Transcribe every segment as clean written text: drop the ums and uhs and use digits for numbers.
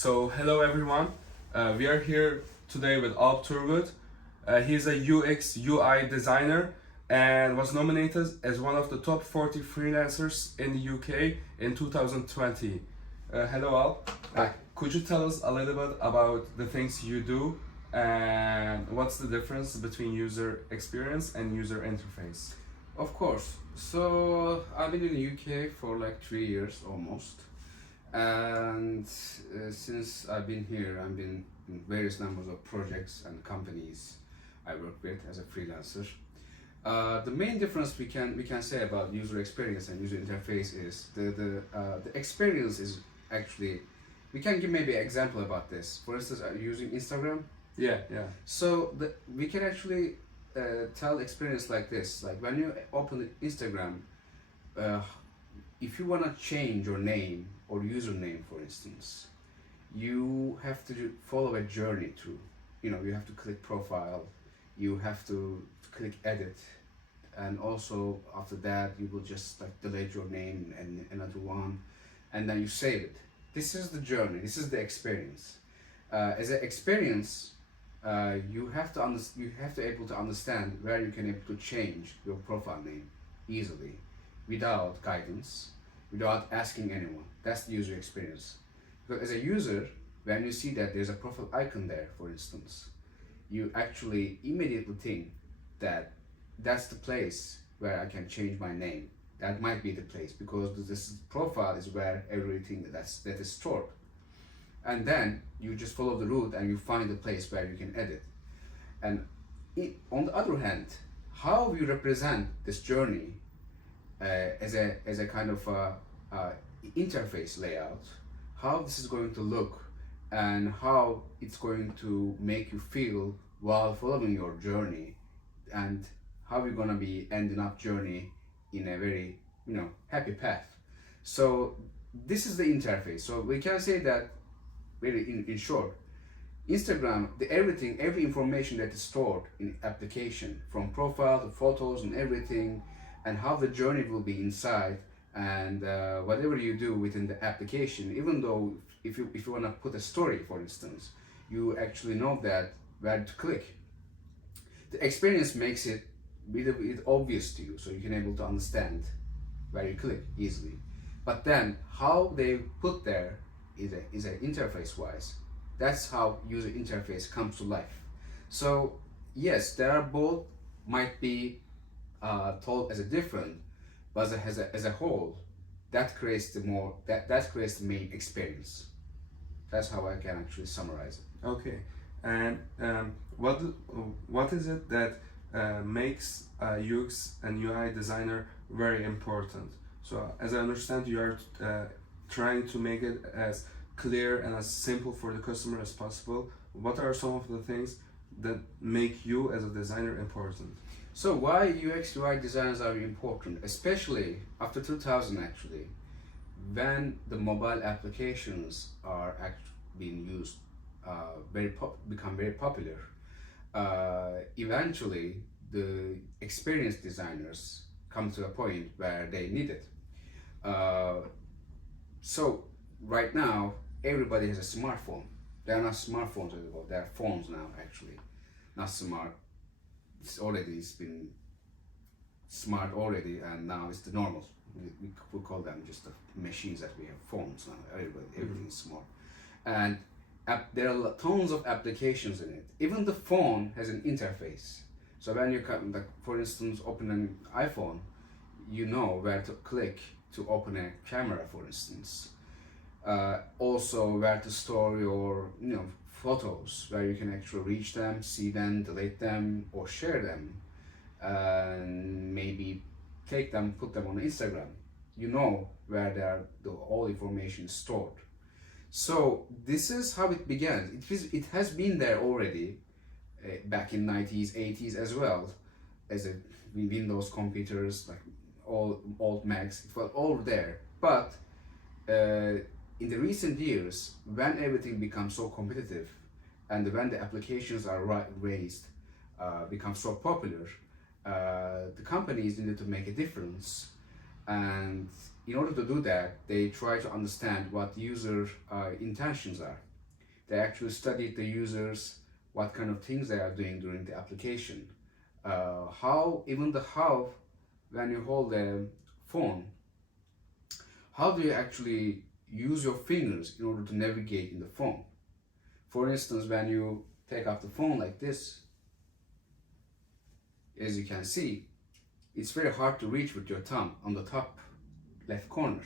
So hello everyone. We are here today with Alp Turgut. He's a UX UI designer and was nominated as one of the top 40 freelancers in the UK in 2020. Hello Alp. Hi. Could you tell us a little bit about the things you do and what's the difference between user experience and user interface? Of course. So I've been in the UK for like 3 years almost, and since I've been here, I've been in various numbers of projects and companies I work with as a freelancer. The main difference we can say about user experience and user interface is the experience is actually, we can give maybe an example about this. For instance, using Instagram. Yeah. So we can actually tell experience like this. Like when you open Instagram, if you wanna change your name or username, for instance, you have to follow a journey through. You have to click profile, you have to click edit, and also after that you will just like delete your name and another one, and then you save it. This is the journey. This is the experience. As an experience, you have to able to understand where you can able to change your profile name easily, without guidance, without asking anyone. That's the user experience. Because as a user, when you see that there's a profile icon there, for instance, you actually immediately think that that's the place where I can change my name. That might be the place, because this profile is where everything that is stored. And then you just follow the route and you find the place where you can edit. And on the other hand, how we represent this journey as a kind of interface layout, how this is going to look, and how it's going to make you feel while following your journey, and how you're gonna be ending up journey in a very happy path. So this is the interface. So we can say that very in short, Instagram, every information that is stored in application, from profile to photos and everything, and how the journey will be inside, and whatever you do within the application, even though if you want to put a story, for instance, you actually know that where to click. The experience makes it really obvious to you, so you can able to understand where you click easily. But then how they put there is a interface wise. That's how user interface comes to life. So yes, there are both might be told as a different, but as a whole, that creates that creates the main experience. That's how I can actually summarize it. Okay, and what is it that makes a UX and UI designer very important? So as I understand, you are trying to make it as clear and as simple for the customer as possible. What are some of the things that make you as a designer important? So why UX UI designs are important, especially after 2000 actually, when the mobile applications are being used, become very popular. Eventually, the experienced designers come to a point where they need it. So right now, everybody has a smartphone. They are not smartphones anymore. They are phones now, actually, not smart. It's been smart already, and now it's the normal. We call them just the machines that we have, phones now. Everything is smart, and there are tons of applications in it. Even the phone has an interface. So when you can, like, for instance, open an iPhone, you know where to click to open a camera, for instance. Also where to store your photos, where you can actually reach them, see them, delete them, or share them, and maybe take them, put them on Instagram. You know where all information is stored. So this is how it began. It has been there already back in 90s, 80s as well, as a Windows computers, like all old Macs. It was all there, but in the recent years, when everything becomes so competitive, and when the applications are become so popular, the companies needed to make a difference, and in order to do that, they try to understand what user intentions are. They actually studied the users, what kind of things they are doing during the application. How, even the how, when you hold a phone, how do you actually use your fingers in order to navigate in the phone? For instance, when you take out the phone like this, as you can see, it's very hard to reach with your thumb on the top left corner.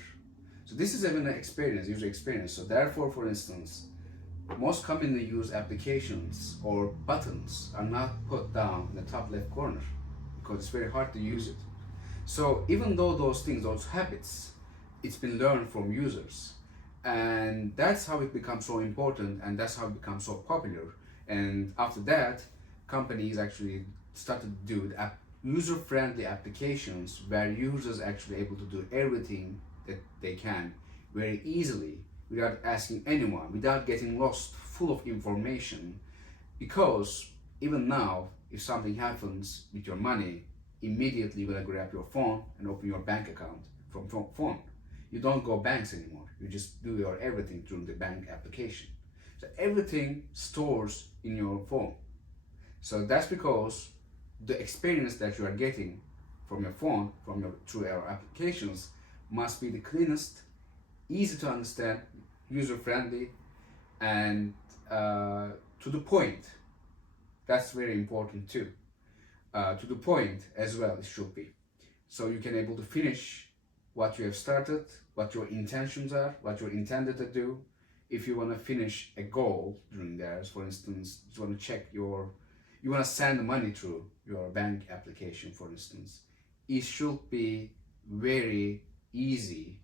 So this is even an experience, user experience. So therefore, for instance, most commonly used applications or buttons are not put down in the top left corner because it's very hard to use it. So even though those things, those habits, it's been learned from users, and that's how it becomes so important, and that's how it becomes so popular. And after that, companies actually started to do the user-friendly applications where users actually able to do everything that they can very easily without asking anyone, without getting lost full of information. Because even now, if something happens with your money, immediately you're gonna grab your phone and open your bank account from phone. You don't go banks anymore. You just do your everything through the bank application. So everything stores in your phone. So that's because the experience that you are getting from your phone, through our applications, must be the cleanest, easy to understand, user-friendly, and to the point. That's very important too. To the point as well, it should be. So you can able to finish what you have started, what your intentions are, what you're intended to do. If you want to finish a goal during there, for instance, you want to check you want to send money through your bank application, for instance, it should be very easy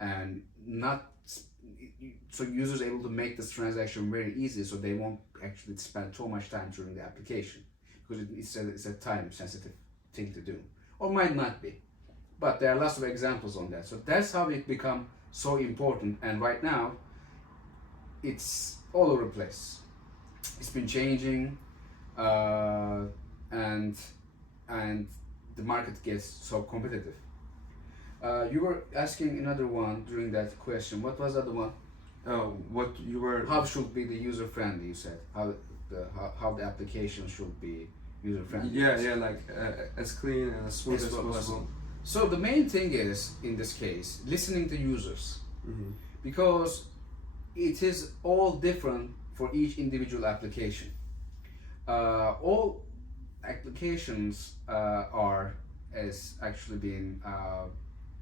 and not so users able to make this transaction very easy, so they won't actually spend so much time during the application, because it's a time sensitive thing to do, or might not be, but there are lots of examples on that. So that's how it become so important, and right now it's all over the place. It's been changing, and the market gets so competitive. You were asking another one during that question. What was the other one? What you were? How should be the user friendly? You said how the application should be user friendly. Yeah, like as clean and as smooth as possible. So the main thing is, in this case, listening to users, because it is all different for each individual application. All applications are as actually being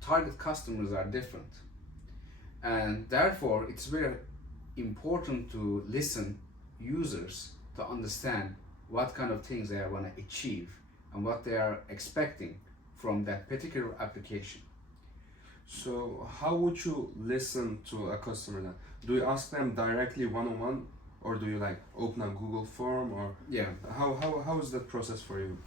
target customers are different, and therefore it's very important to listen users to understand what kind of things they want to achieve and what they are expecting from that particular application. So how would you listen to a customer then? Do you ask them directly one-on-one, or do you like open a Google form, or how is that process for you?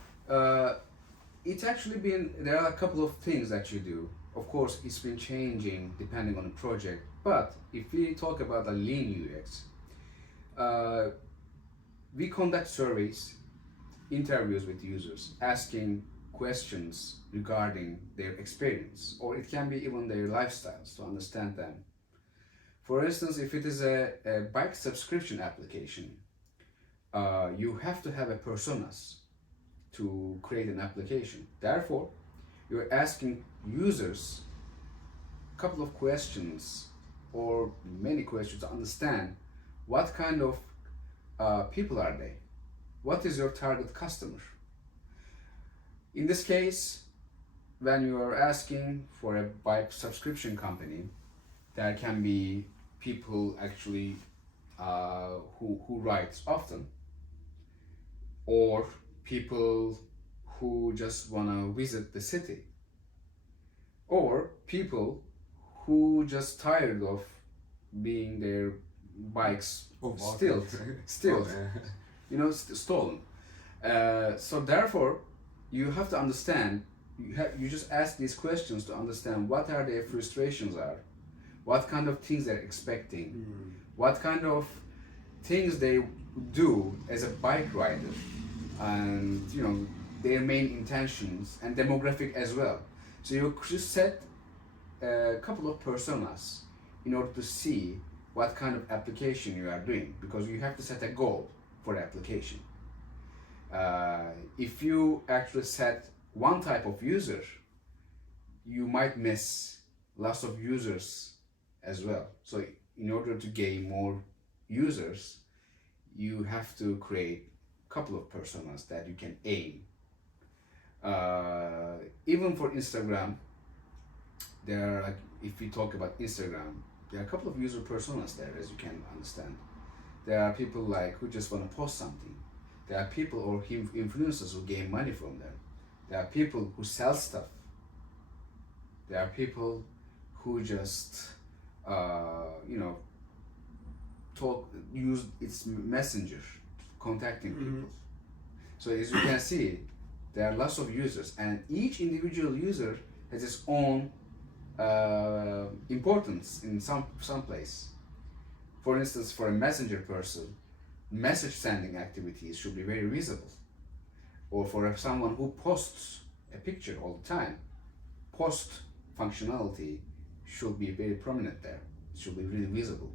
It's actually been, there are a couple of things that you do. Of course, it's been changing depending on the project, but if we talk about a lean UX, we conduct surveys, interviews with users, asking questions regarding their experience, or it can be even their lifestyles, to understand them. For instance, if it is a bike subscription application, you have to have a personas to create an application. Therefore, you're asking users a couple of questions or many questions to understand what kind of people are they? What is your target customer? In this case, when you are asking for a bike subscription company, there can be people actually who rides often, or people who just want to visit the city, or people who just tired of being their bikes stolen. So therefore, you have to understand. You just ask these questions to understand what are their frustrations are, what kind of things they're expecting, what kind of things they do as a bike rider, and their main intentions and demographic as well. So you just set a couple of personas in order to see what kind of application you are doing, because you have to set a goal for the application. If you actually set one type of user, you might miss lots of users as well. So in order to gain more users, you have to create a couple of personas that you can aim. Even for Instagram, there are, like, if we talk about Instagram, there are a couple of user personas there, as you can understand. There are people like who just want to post something. There are people or influencers who gain money from them. There are people who sell stuff. There are people who just use its messenger contacting people. So as you can see, there are lots of users, and each individual user has its own importance in some place. For instance, for a messenger person, message sending activities should be very visible. Or for someone who posts a picture all the time, post functionality should be very prominent there. It should be really visible.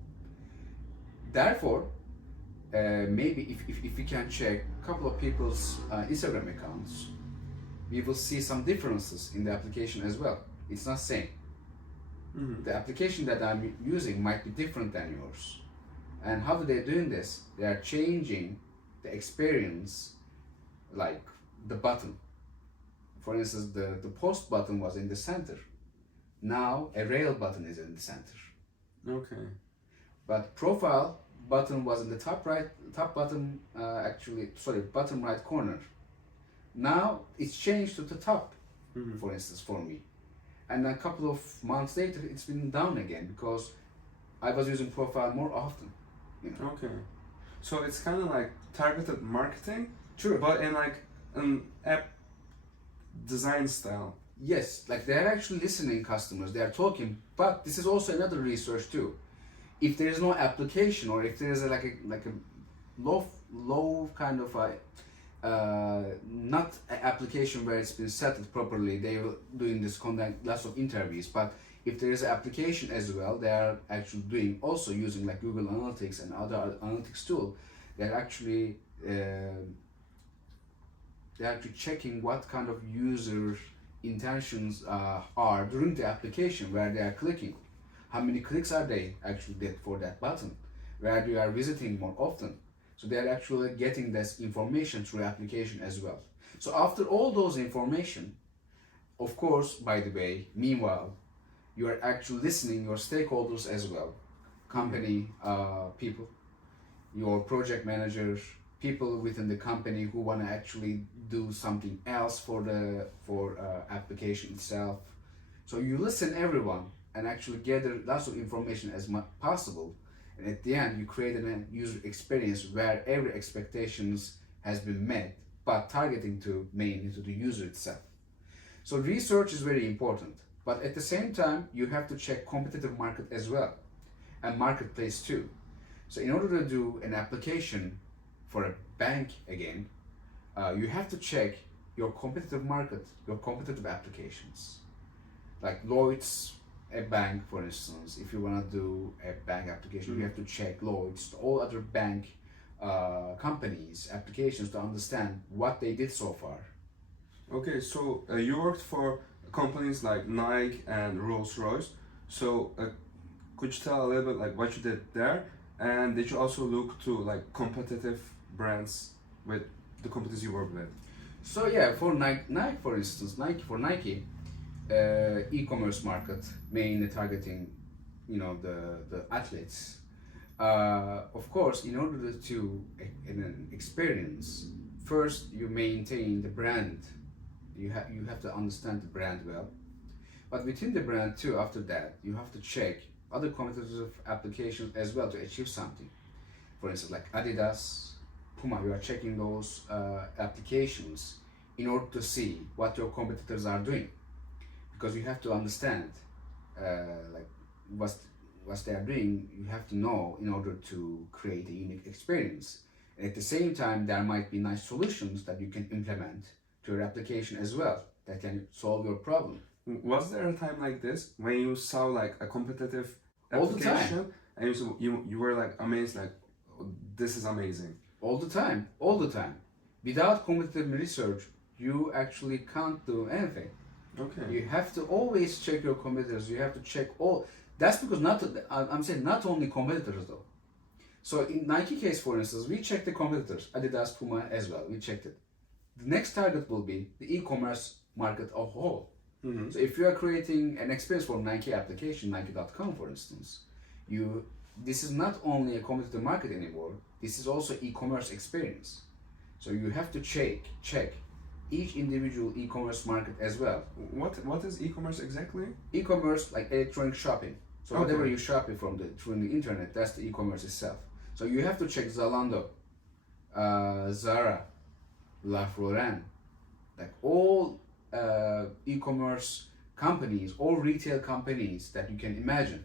Therefore, maybe if we can check a couple of people's Instagram accounts, we will see some differences in the application as well. It's not same. The application that I'm using might be different than yours. And how are they doing this? They are changing the experience, like the button. For instance, the post button was in the center. Now a rail button is in the center. Okay. But profile button was in the bottom right corner. Now it's changed to the top, for instance, for me. And a couple of months later, it's been down again because I was using profile more often. Okay. So it's kind of like targeted marketing, True. but in like an app design style. Yes, like they're actually listening customers, they are talking, but this is also another research too. If there is no application, or if there is a low kind of not an application where it's been settled properly, they will doing this conduct lots of interviews. But if there is an application as well, they are actually doing also using like Google Analytics and other analytics tool. They're actually checking what kind of user intentions are during the application where they are clicking. How many clicks are they actually did for that button? Where they are visiting more often. So they are actually getting this information through application as well. So after all those information, of course, by the way, meanwhile, you are actually listening your stakeholders as well, company people, your project managers, people within the company who want to actually do something else for application itself. So you listen everyone and actually gather lots of information as much possible, and at the end you create a user experience where every expectations has been met, but targeting to mainly to the user itself. So research is very important, but at the same time you have to check competitive market as well, and marketplace too. So in order to do an application for a bank again, you have to check your competitive market, your competitive applications. Like Lloyd's, a bank for instance, if you want to do a bank application, you have to check Lloyd's, all other bank companies, applications to understand what they did so far. Okay, so you worked for companies like Nike and Rolls-Royce. So could you tell a little bit like what you did there? And did you also look to like competitive brands with the companies you work with? So yeah, for Nike for instance, Nike, e-commerce market, mainly targeting, the athletes. Of course, in order to an experience, first you maintain the brand. You have to understand the brand well, but within the brand too. After that, you have to check other competitive applications as well to achieve something. For instance, like Adidas, Puma, you are checking those applications in order to see what your competitors are doing, because you have to understand like what they are doing. You have to know in order to create a unique experience. And at the same time, there might be nice solutions that you can implement to your application as well that can solve your problem. Was there a time like this when you saw like a competitive All the application and you were like amazed, like, "Oh, this is amazing." All the time, all the time. Without competitive research, you actually can't do anything. Okay. You have to always check your competitors. You have to check all. That's because I'm saying not only competitors though. So in Nike case, for instance, we check the competitors, Adidas, Puma as well. We checked it. The next target will be the e-commerce market of whole. Mm-hmm. So if you are creating an experience for Nike application, Nike.com for instance, this is not only a competitive market anymore. This is also e-commerce experience. So you have to check each individual e-commerce market as well. What is e-commerce exactly? E-commerce like electronic shopping. So Okay. whatever you shop through the internet, that's the e-commerce itself. So you have to check Zalando, Zara, Ralph Lauren, like all e-commerce companies, all retail companies that you can imagine,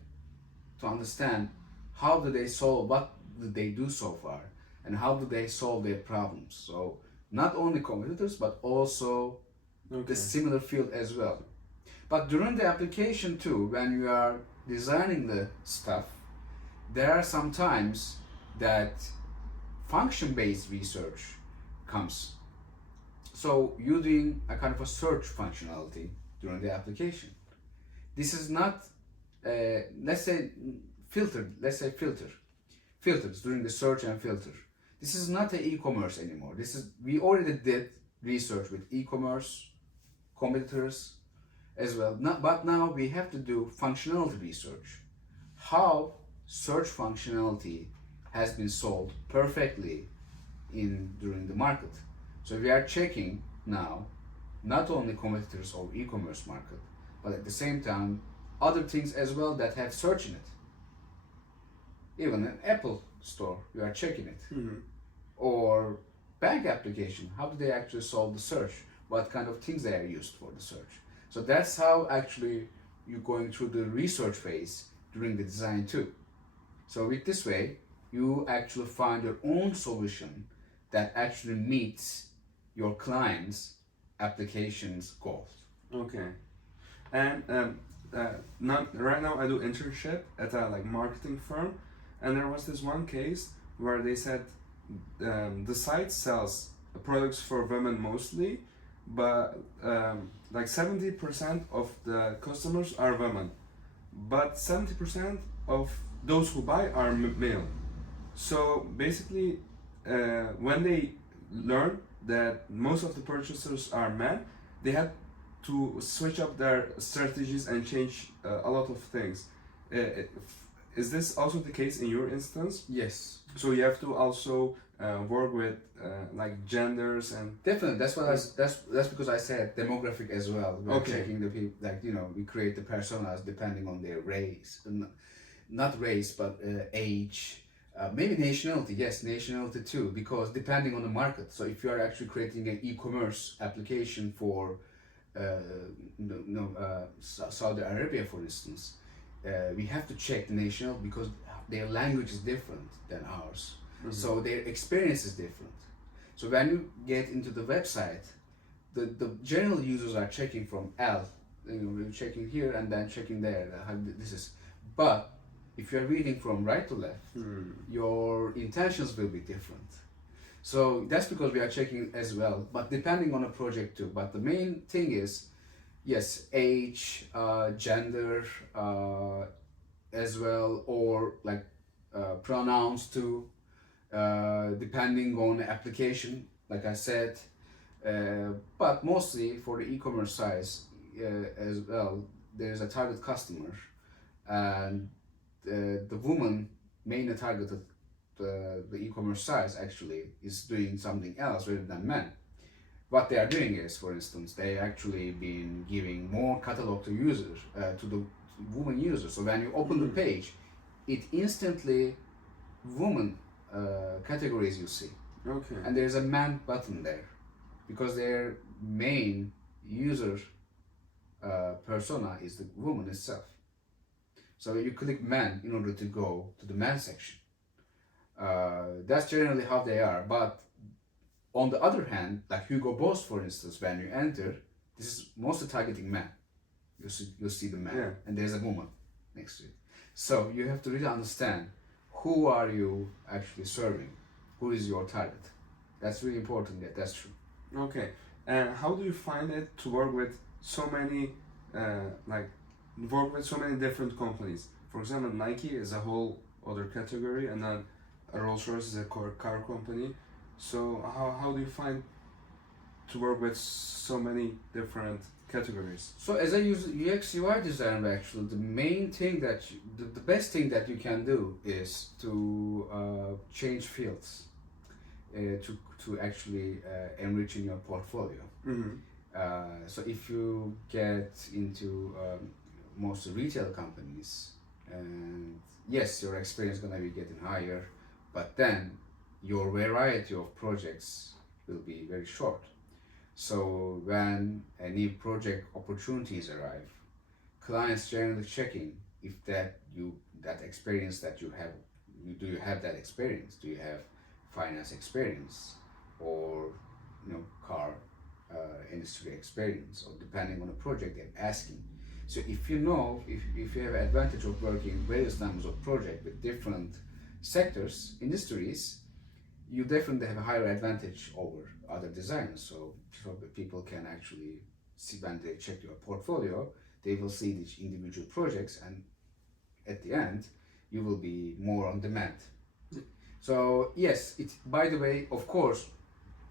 to understand how do they solve, what did they do so far, and how do they solve their problems. So not only competitors, but also the similar field as well. But during the application too, when you are designing the stuff, there are some times that function-based research comes. So you're doing a kind of a search functionality during the application. This is not, let's say filters during the search and filter. This is not an e-commerce anymore. We already did research with e-commerce competitors as well. But now we have to do functionality research. How search functionality has been solved perfectly during the market. So we are checking now not only competitors or e-commerce market, but at the same time other things as well that have search in it. Even an Apple store, you are checking it. Mm-hmm. Or bank application, how do they actually solve the search? What kind of things they are used for the search? So that's how actually you're going through the research phase during the design too. So with this way, you actually find your own solution that actually meets your client's application's goals. Okay. And right now I do internship at a like marketing firm, and there was this one case where they said the site sells products for women mostly, but like 70% of the customers are women, but 70% of those who buy are male. So basically, when they learned that most of the purchasers are men, they had to switch up their strategies and change a lot of things. Is this also the case in your instance? Yes. So you have to also work with like genders and definitely. That's because I said demographic as well. We're Okay. checking the people, like we create the personas depending on their race, not race but age, maybe nationality. Yes, nationality too, because depending on the market. So if you are actually creating an e-commerce application for Saudi Arabia, for instance, we have to check the nationality because their language is different than ours. Mhm. So their experience is different. So when you get into the website, the general users are checking from L, we're checking here and then checking there. How this is, but if you're reading from right to left, your intentions will be different. So that's because we are checking as well, but depending on a project too. But the main thing is, yes, age, gender, as well, or like pronouns too, depending on the application, like I said. But mostly for the e-commerce size as well, there's a target customer, and the woman mainly targeted the e-commerce size actually is doing something else rather than men. What they are doing is, for instance, they actually been giving more catalog to users, to the woman users. So when you open the page, it instantly woman categories you see. Okay. And there's a man button there because their main user persona is the woman itself. So you click man in order to go to the man section. That's generally how they are. But on the other hand, like Hugo Boss, for instance, when you enter, this is mostly targeting men. You'll see the man, Yeah. and there's a woman next to it. So you have to really understand who are you actually serving, who is your target. That's really important. Yeah, that's true. Okay, and how do you find it to work with so many, like, work with so many different companies? For example, Nike is a whole other category, and then Rolls-Royce is a car company. So how do you find to work with so many different categories? So as a UX UI designer, actually, the main thing that the best thing that you can do is to change fields to actually enrich in your portfolio. Mm-hmm. So if you get into most retail companies, and yes, your experience is gonna be getting higher, but then your variety of projects will be very short. So when a new project opportunities arrive, clients generally checking if that experience that you have, do you have that experience? Do you have finance experience, or car industry experience, or depending on the project they're asking. So if if you have advantage of working various numbers of projects with different sectors, industries, you definitely have a higher advantage over other designers. So that people can actually see when they check your portfolio, they will see these individual projects, and at the end, you will be more on demand. So yes, by the way, of course,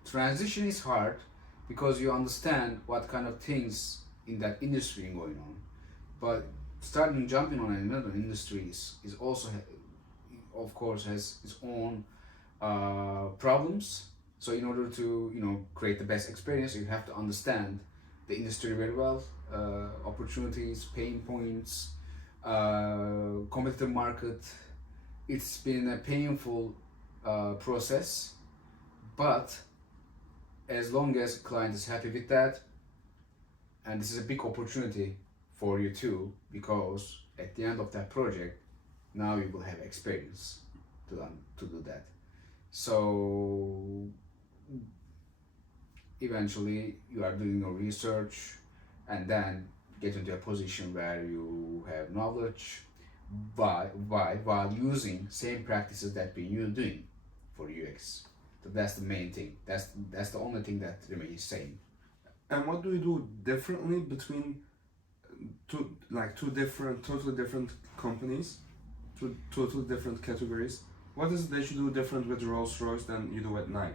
transition is hard because you understand what kind of things in that industry going on, but jumping on another industry is also, of course, has its own problems. So in order to create the best experience, you have to understand the industry very well, opportunities, pain points, competitive market. It's been a painful process, but as long as client is happy with that, and this is a big opportunity for you too, because at the end of that project, now you will have experience to do that. So eventually you are doing your research and then get into a position where you have knowledge while using same practices that you're doing for UX. So that's the main thing. That's the only thing that remains same. And what do you do differently between two totally different companies, two totally different categories? What is it that you do different with Rolls-Royce than you do with Nike?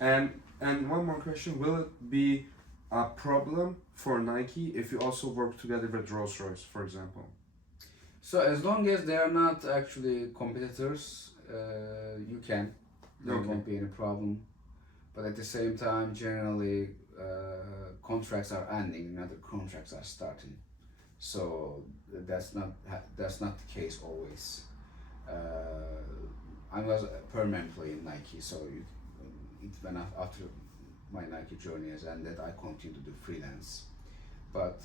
And one more question: will it be a problem for Nike if you also work together with Rolls-Royce, for example? So as long as they are not actually competitors, you can. There won't be any problem. But at the same time, generally, contracts are ending, and other contracts are starting. So that's not the case always. I was permanently in Nike, so when after my Nike journey has ended, I continue to do freelance. But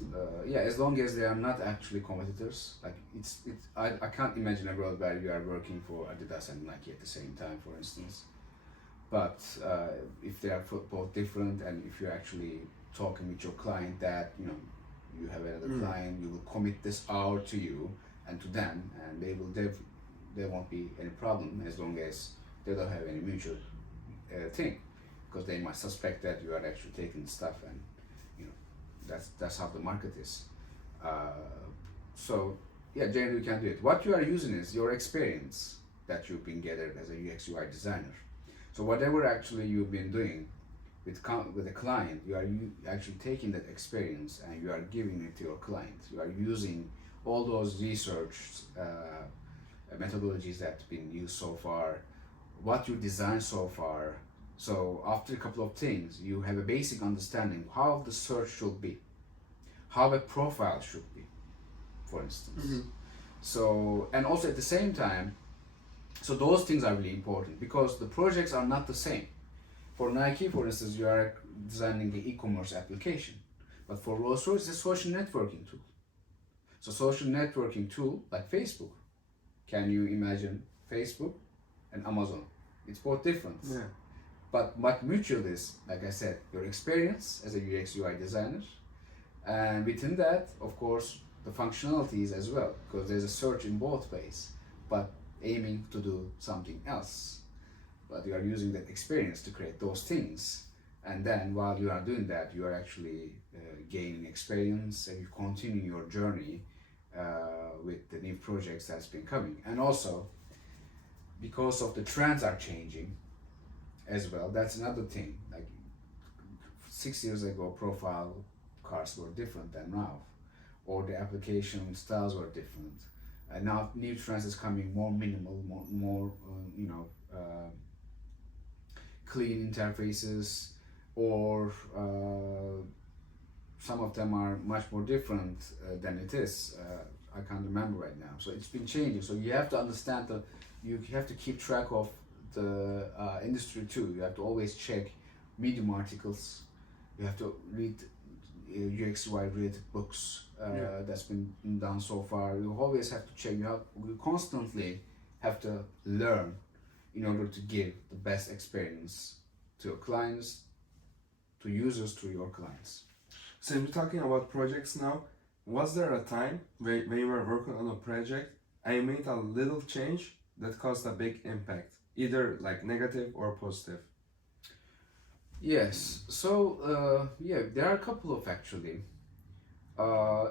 yeah, as long as they are not actually competitors, like I can't imagine a world where you are working for Adidas and Nike at the same time, for instance. But if they are both different, and if you're actually talking with your client that you have another client, you will commit this hour to you and to them, and there won't be any problem as long as they don't have any mutual thing, because they might suspect that you are actually taking stuff, and that's how the market is. So yeah, generally you can do it. What you are using is your experience that you've been gathered as a UX UI designer. So whatever actually you've been doing with a client, you are actually taking that experience and you are giving it to your client. You are using all those research methodologies that's been used so far, what you designed so far. So after a couple of things, you have a basic understanding how the search should be, how a profile should be, for instance. Mm-hmm. So, and also at the same time, so those things are really important because the projects are not the same. For Nike, for instance, you are designing the e-commerce application, but for Rolls-Royce, it's a social networking tool. So social networking tool like Facebook. Can you imagine Facebook and Amazon? It's both different. Yeah. But what mutual is, like I said, your experience as a UX UI designer, and within that, of course, the functionalities as well, because there's a search in both ways, but aiming to do something else. But you are using that experience to create those things, and then while you are doing that, you are actually gaining experience, and you continue your journey with the new projects that's been coming. And also, because of the trends are changing as well, that's another thing. Like 6 years ago, profile cars were different than now, or the application styles were different. And now new trends is coming, more minimal, more clean interfaces, or some of them are much more different than it is. I can't remember right now. So it's been changing. So you have to understand that you have to keep track of the industry too. You have to always check Medium articles. You have to read UX/UI related books that's been done so far. You always have to check. You constantly have to learn in order to give the best experience to your clients, to users, to your clients. So you're talking about projects now. Was there a time when you were working on a project and you made a little change that caused a big impact, either like negative or positive? Yes. So there are a couple of actually.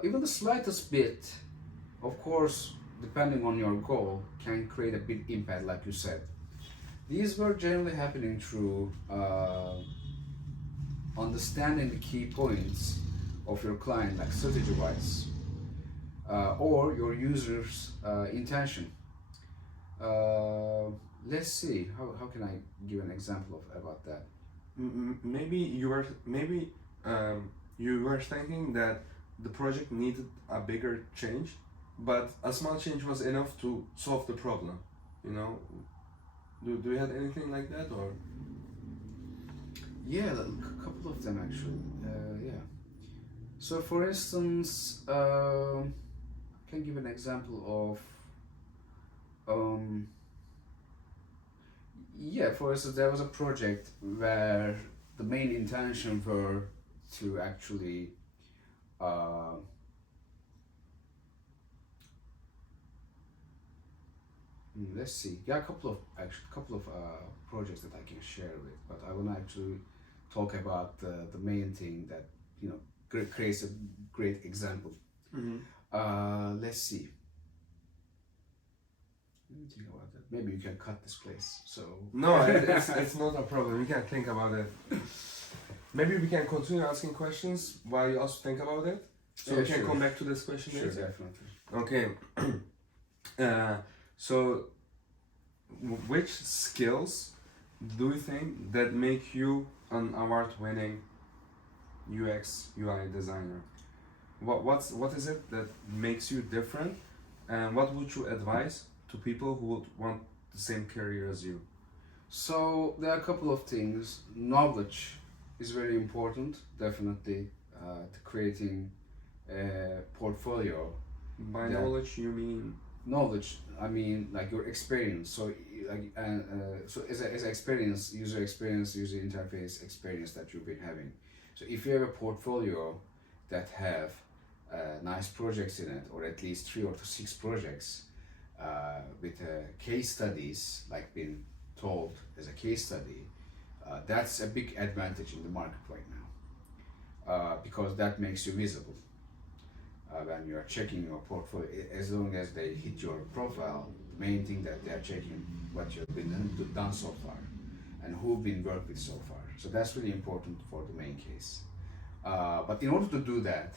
Even the slightest bit, of course, depending on your goal, can create a big impact, like you said. These were generally happening through understanding the key points of your client, like strategy-wise, or your user's intention. Let's see, how can I give an example about that? Maybe you were thinking that the project needed a bigger change, but a small change was enough to solve the problem. You know, do you have anything like that, or? Yeah, a couple of them actually. Yeah. So, for instance, I can give an example of. Yeah, for instance, there was a project where the main intention were to actually let's see. Yeah, a couple of projects that I can share with, but I want to actually talk about the main thing that creates a great example. Let's see. Let me think about that. Maybe you can cut this place. So No, it's not a problem. You can think about it. Maybe we can continue asking questions while you also think about it. So yeah, we can sure. come back to this question Sure, later. definitely. Okay. So, which skills do you think that make you an award-winning UX/UI designer? What is it that makes you different, and what would you advise to people who would want the same career as you? So there are a couple of things. Knowledge is very important, definitely, to creating a portfolio. By knowledge, you mean? Knowledge, I mean like your experience. So so as a experience, user interface experience that you've been having. So if you have a portfolio that have nice projects in it, or at least 3 or 6 projects with case studies, like being told as a case study, that's a big advantage in the market right now, because that makes you visible. When you are checking your portfolio, as long as they hit your profile, the main thing that they are checking what you've been done so far and who've been worked with so far. So that's really important for the main case. But in order to do that,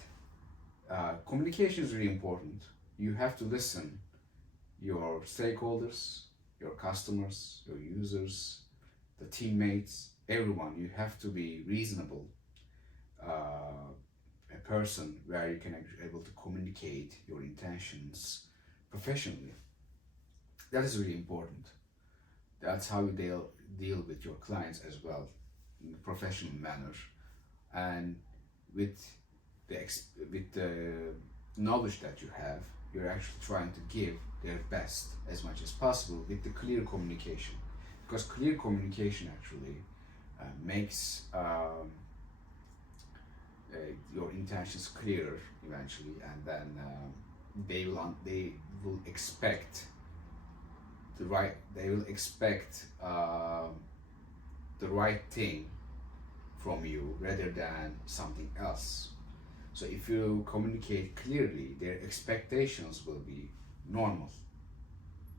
communication is really important. You have to listen your stakeholders, your customers, your users, the teammates, everyone. You have to be reasonable. A person where you can able to communicate your intentions professionally. That is really important. That's how you deal with your clients as well, in a professional manner, and with the knowledge that you have, you're actually trying to give their best as much as possible with the clear communication, because clear communication actually makes your intentions clearer eventually, and then they will expect the right thing from you rather than something else. So if you communicate clearly, their expectations will be normal.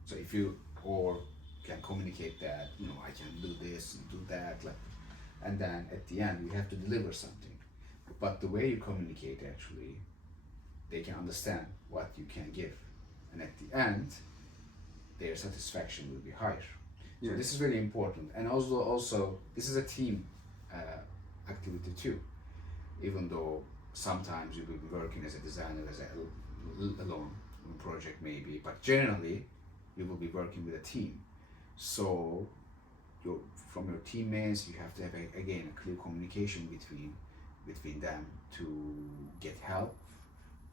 So if you or can communicate that, I can do this and do that, like, and then at the end you have to deliver something. But the way you communicate, actually, they can understand what you can give, and at the end, their satisfaction will be higher. Yeah. So this is really important, and also this is a team activity too. Even though sometimes you will be working as a designer as alone project maybe, but generally you will be working with a team. So from your teammates, you have to have again a clear communication between them to get help,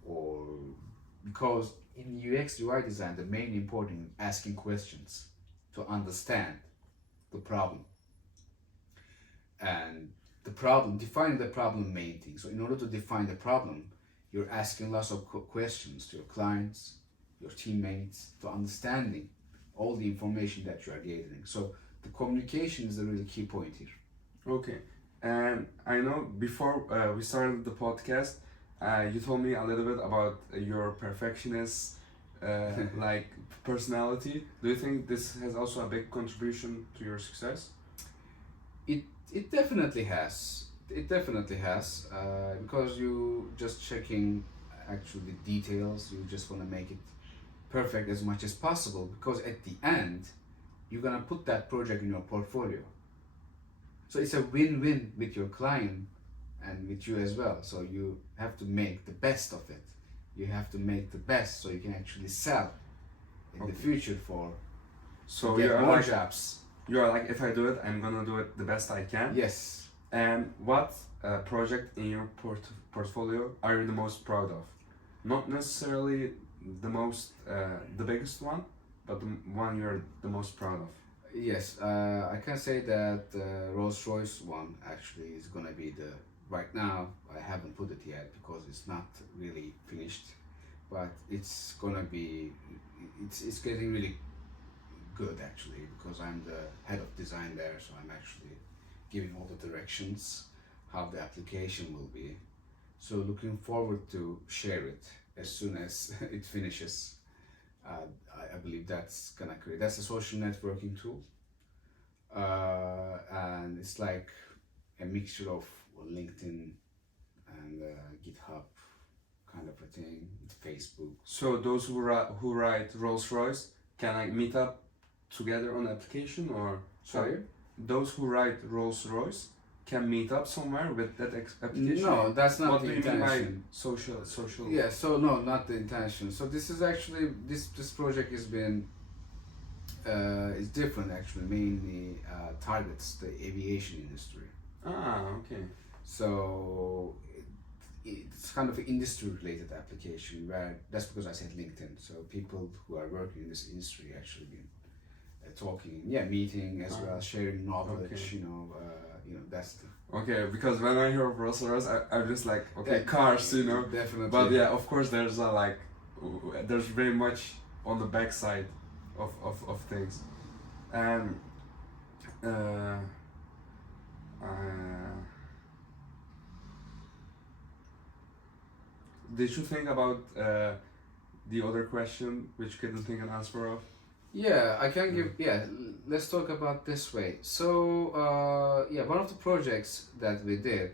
or because in UX UI design the main important is asking questions to understand the problem, and defining the problem, main thing. So in order to define the problem, you're asking lots of questions to your clients, your teammates, to understanding all the information that you are gathering. So the communication is the really key point here. Okay, and I know before we started the podcast, you told me a little bit about your perfectionist like personality. Do you think this has also a big contribution to your success? It definitely has. It definitely has, because you just checking actually the details. You just want to make it perfect as much as possible, because at the end, you're gonna put that project in your portfolio. So it's a win-win with your client and with you as well. So you have to make the best of it. You have to make the best so you can actually sell in the future for so get you're more like, jobs. You are like, if I do it, I'm gonna do it the best I can. Yes. And what project in your portfolio are you the most proud of? Not necessarily the most, the biggest one, but the one you're the most proud of. Yes, I can say that Rolls-Royce one actually is gonna be the. Right now, I haven't put it yet because it's not really finished, but it's gonna be. It's getting really good actually, because I'm the head of design there, so I'm actually giving all the directions how the application will be. So looking forward to share it as soon as it finishes. I believe that's gonna create. That's a social networking tool, and it's like a mixture of LinkedIn and GitHub kind of a thing, Facebook. So those who write Rolls-Royce can like meet up together on application, or Sorry? those who write Rolls-Royce can meet up somewhere with that application? No, that's not What the do you mean by intention. social? Yeah, so no, not the intention. So this is actually this project has been is different actually. Mainly targets the aviation industry. Ah, okay. So it's kind of an industry related application, where that's because I said LinkedIn. So people who are working in this industry actually been talking, meeting as well, sharing knowledge. Okay. That's the. Okay, because when I hear of Rolls-Royce, I'm just like, okay, cars, Definitely. But yeah, of course, there's there's very much on the backside of things, and did you think about the other question which you couldn't think an answer of? Yeah, I can give. Yeah, let's talk about this way. So, one of the projects that we did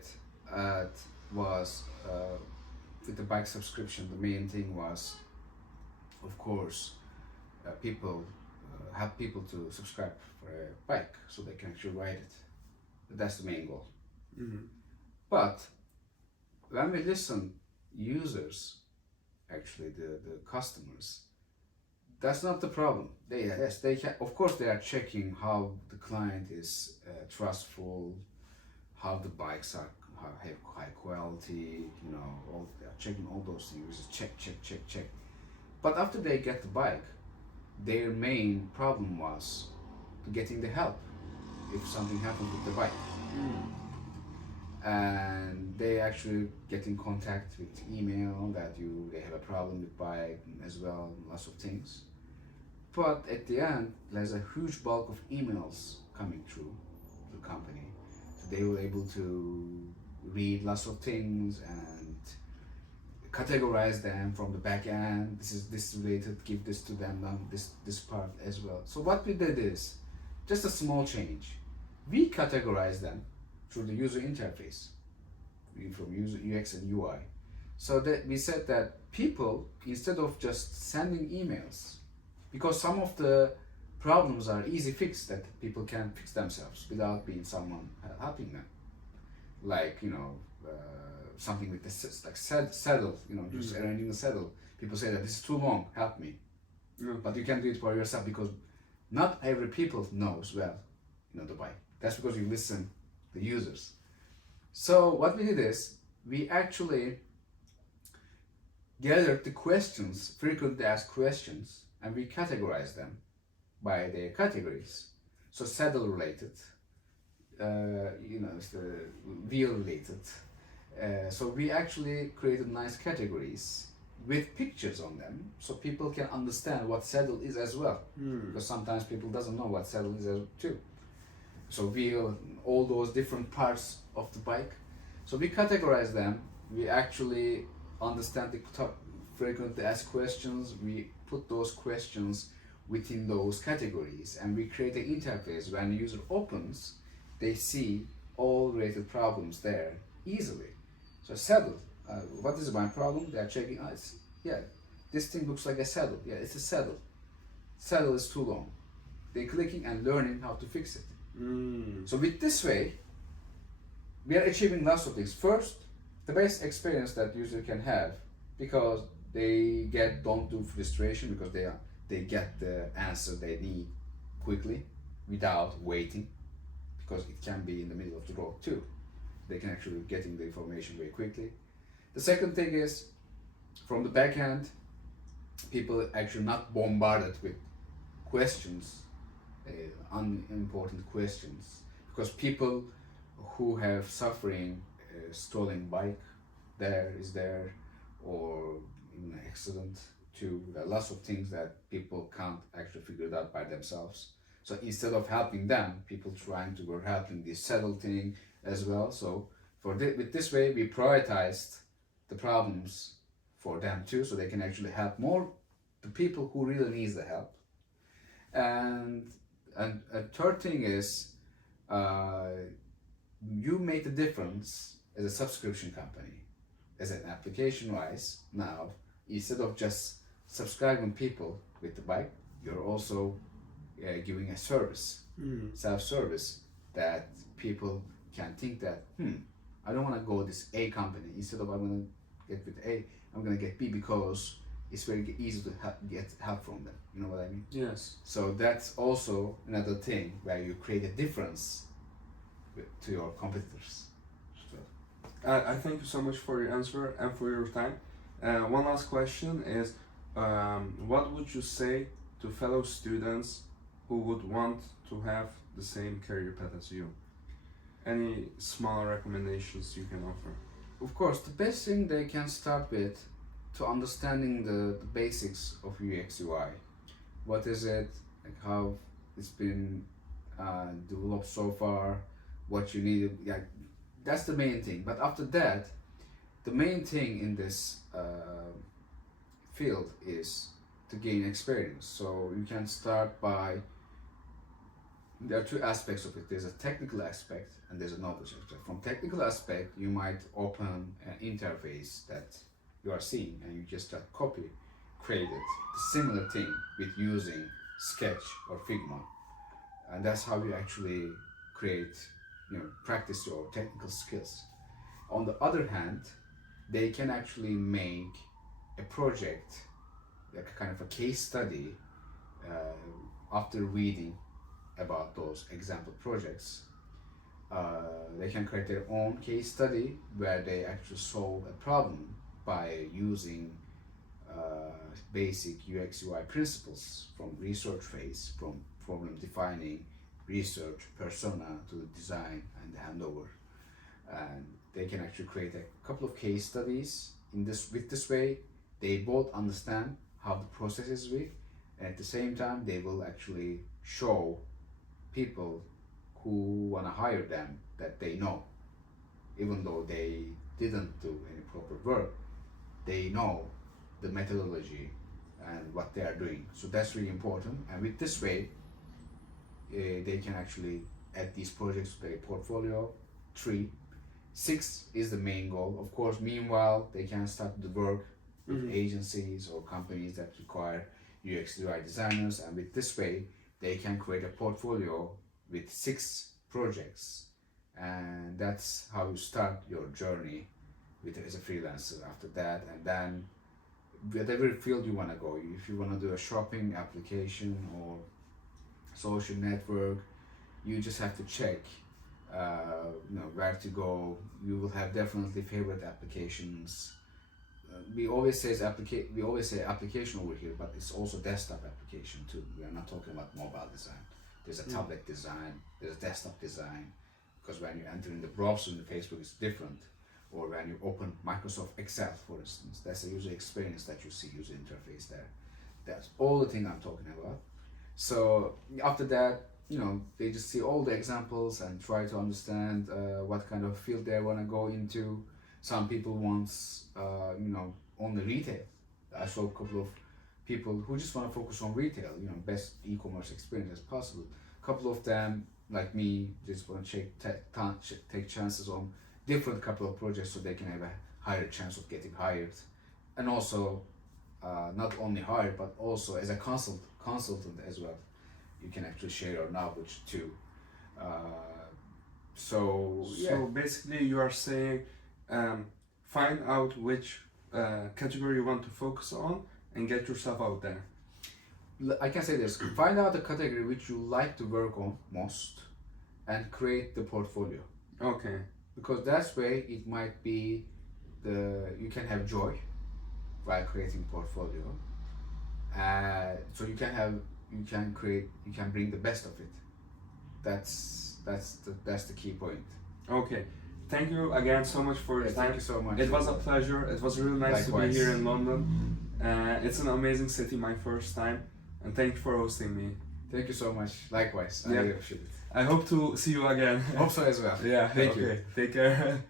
was with the bike subscription. The main thing was, of course, people have people to subscribe for a bike so they can actually ride it. That's the main goal. Mm-hmm. But when we listen, users, actually the customers. That's not the problem. They of course they are checking how the client is trustful, how the bikes have high quality. They are checking all those things. Just check. But after they get the bike, their main problem was getting the help if something happened with the bike. and they actually get in contact with email that they have a problem with bike as well, lots of things. But at the end, there's a huge bulk of emails coming through the company. So they were able to read lots of things and categorize them from the back end. This is this related, give this to them, this part as well. So what we did is just a small change. We categorize them through the user interface from user UX and UI. So that we said that people, instead of just sending emails, because some of the problems are easy fix that people can fix themselves without being someone helping them, like something with the saddle, just arranging the saddle. People say that this is too long, help me. But you can do it for yourself because not every people knows well, the bike. That's because you listen the users. So what we did is we actually gathered the questions, frequently asked questions, and we categorized them by their categories. So saddle related, it's the wheel related. So we actually created nice categories with pictures on them, so people can understand what saddle is as well. Because sometimes people doesn't know what saddle is too. So wheel, all those different parts of the bike. So we categorize them. We actually understand the frequently asked questions. We put those questions within those categories, and we create an interface. When the user opens, they see all related problems there easily. So saddle, what is my problem? They are checking, this thing looks like a saddle. Yeah, it's a saddle. Saddle is too long. They're clicking and learning how to fix it. So with this way, we are achieving lots of things. First, the best experience that user can have, because they don't do frustration, because they get the answer they need quickly without waiting, because it can be in the middle of the road too. They can actually getting the information very quickly. The second thing is, from the back end, people actually not bombarded with questions, unimportant questions, because people who have suffering stolen bike there, or in an accident too. There are lots of things that people can't actually figure it out by themselves. So instead of helping them, people were helping this saddle thing as well. So with this way, we prioritized the problems for them too, so they can actually help more the people who really needs the help. And a third thing is, you make the difference as a subscription company, as an application wise. Now, instead of just subscribing people with the bike, you're also giving a service, self-service, that people can think that, I don't want to go this A company. Instead of I'm going to get with A, I'm going to get B, because it's very easy to get help from them. You know what I mean? Yes. So that's also another thing where you create a difference to your competitors. So. I thank you so much for your answer and for your time. One last question is, what would you say to fellow students who would want to have the same career path as you? Any small recommendations you can offer? Of course, the best thing they can start with, to understanding the basics of UX UI. What is it, like how it's been developed so far, what you need, that's the main thing. But after that, the main thing in this field is to gain experience. So you can start by, there are two aspects of it. There's a technical aspect and there's a knowledge aspect. From technical aspect, you might open an interface that you are seeing and you just created the similar thing with using Sketch or Figma, and that's how you actually practice your technical skills. On the other hand, they can actually make a project, like a kind of a case study, after reading about those example projects. They can create their own case study where they actually solve a problem by using basic UX UI principles from research phase, from problem defining, research, persona, to the design and the handover. and they can actually create a couple of case studies in this. With this way, they both understand how the process is with, and at the same time they will actually show people who want to hire them that they know, even though they didn't do any proper work, they know the methodology and what they are doing. So that's really important, and with this way they can actually add these projects to their portfolio. 3, 6 is the main goal. Of course, meanwhile they can start the work with agencies or companies that require UX UI designers, and with this way they can create a portfolio with 6 projects, and that's how you start your journey with as a freelancer after that. And then whatever field you want to go, if you want to do a shopping application or social network, you just have to check where to go. You will have definitely favorite applications. We always say application over here, but it's also desktop application too. We are not talking about mobile design. There's a tablet design, there's a desktop design, because when you enter in the browser in the Facebook, it's different. Or when you open Microsoft Excel, for instance, that's the user experience that you see, user interface there. That's all the thing I'm talking about. So after that, they just see all the examples and try to understand what kind of field they want to go into. Some people want, only retail. I saw a couple of people who just want to focus on retail, best e-commerce experience as possible. A couple of them, like me, just want to take chances on different couple of projects so they can have a higher chance of getting hired. And also, not only hired, but also as a consultant as well. You can actually share your knowledge too. So basically you are saying find out which category you want to focus on and get yourself out there. I can say this: find out the category which you like to work on most and create the portfolio. Okay. Because that's way it might be you can have joy while creating portfolio. So you can bring the best of it. That's the key point. Okay. Thank you again so much for your time. Thank you so much. It was a pleasure. It was really nice Likewise. to be here in London. It's an amazing city, my first time, and thank you for hosting me. Thank you so much. Likewise. I really appreciate it. I hope to see you again. Hope so as well. Yeah. Thank okay. you. Take care.